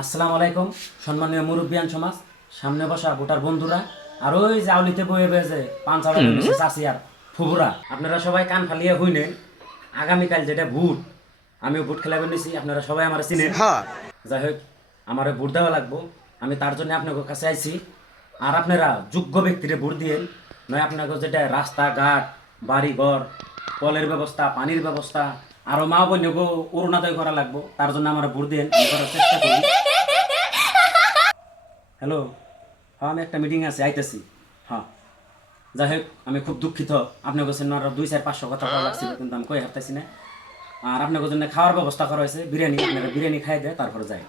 আসসালামু আলাইকুম সম্মানীয় মুরব্বিয়ান সমাজ, সামনে বসা ভোটার বন্ধুরা, আর ওই যে আউলিতে বয়ে বেজে পাঞ্চালা চাষি আর ফুবুরা, আপনারা সবাই কান ফালিয়ে হইলেন। আগামীকাল যেটা ভোট, আমিও ভোট খেলাবে নিছি, আপনারা সবাই আমার চিনেন। যাই হোক, আমার ভোট দেওয়া লাগবো, আমি তার জন্য আপনাদের কাছে আইছি। আর আপনারা যোগ্য ব্যক্তিরে ভোট দিয়েন, নয় আপনাকে যেটা রাস্তাঘাট, বাড়িঘর, কলের ব্যবস্থা, পানির ব্যবস্থা, আরো মা বোনগো অরুণোদয় করা লাগবো, তার জন্য আমার ভোট দিয়েন, আমি করার চেষ্টা করি। হ্যালো, হ্যাঁ আমি একটা মিটিং আছে, আইতেছি। হ্যাঁ, যাই হোক, আমি খুব দুঃখিত, আপনার কাছে আরো 2-4-500 কথা বলা লাগছিল, কিন্তু আমি কই হারতেছি না। আর আপনার জন্য খাওয়ার ব্যবস্থা করা হয়েছে, বিরিয়ানি, আপনারা বিরিয়ানি খাই দেয় তারপরে যাই।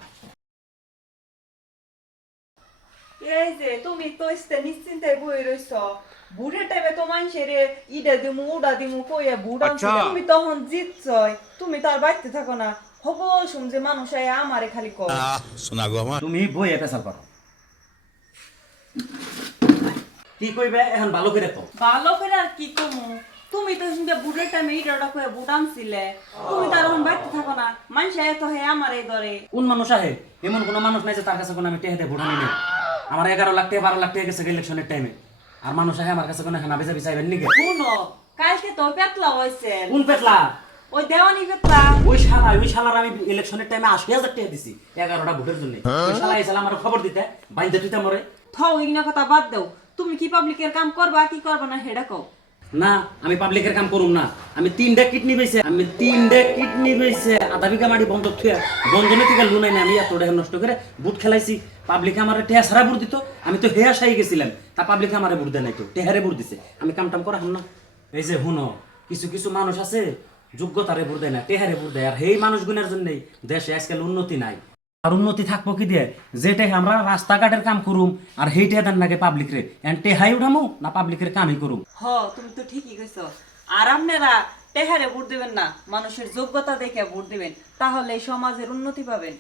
এই যে তুমি তো নিশ্চিন্তায় বই রইছ, বুড়ের টাইমে তো মানুষের ইডা দিমু উডা দিমু কইয়া বুড় আনছে, তুমি তখন জিতছই, তুমি তার বাইতে থাকো না, হবো শুনছে মানুষ আয়া আমারে খালি কর। শোনা গো আমার তুমি বই পেশাল করো, কি কইবে এখন ভালো করে তো। ভালো করে আর কি কমু, তুমি তো শুনবে বুড়ের টাইমে ইডাটা কইয়া বুড় আনছিলে, তুমি তার এখন বাইতে থাকো না, মানুষ আয়া তো হে আমারে ধরে। কোন মানুষ আহে? এমন কোনো মানুষ নাই যে তার কাছে কোনো আমি টেহাতে ভোট আনি নেই। আমার 11 লাখ টাকা 12 লাখ টাকা গেছে ইলেকশনের টাইমে, আর মানুষ আহে আমার কাছে কোনো হানা বেজা বিচাইবেন নিকে? শুনো, কালকে তো পেতলা হইছে, কোন পেটলা? ওই দেওয়ানি পেতলা। ওই শালার আমি ইলেকশনের টাইমে 80,000 টাকা দিছি 11টা ভোটের জন্য। ওই শালা এই শালা আমার খবর দিতে বাইন্দে তুইতে মরে। থাও ইগনা কথা বাদ দাও, তুমি কি পাবলিকের কাম করবা কি করবা না হেডা কও। না, আমি পাবলিকের কাম করুম না। আমি 3টা কিডনি বেচে আধা বিঘা মাটি বন্ধক থুয়া বন্ধনে থেকে লুনাই না, আমি এত টাকা নষ্ট করে বুট খেলাইছি। পাবলিকে আমার টেহা সারা বুট দিত, আমি তো হেয়া সাই গেছিলাম, তা পাবলিকে আমার বুট দেয় নাই, তো টেহারে বুট দিছে। আমি কাম টাম করা হাম না। এই যে হুনো, কিছু কিছু মানুষ আছে যোগ্যতারে বুট দেয় না, টেহারে বুট দেয়, আর সেই মানুষগুলোর জন্যই দেশে আজকাল উন্নতি নাই। আর উন্নতি থাকবো কি দিয়ে, যেটাই আমরা রাস্তাঘাটের কাম করুম আর সেইটা দেন নাকি পাবলিক রে, এন্টে হাই উঠামু না পাবলিকের কামই করুম। হ, তুমি তো ঠিকই কইছো। আর আপনারা টেহারে ভোট দিবেন না, মানুষের যোগ্যতা দেখে ভোট দিবেন, তাহলে এই সমাজের উন্নতি পাবেন।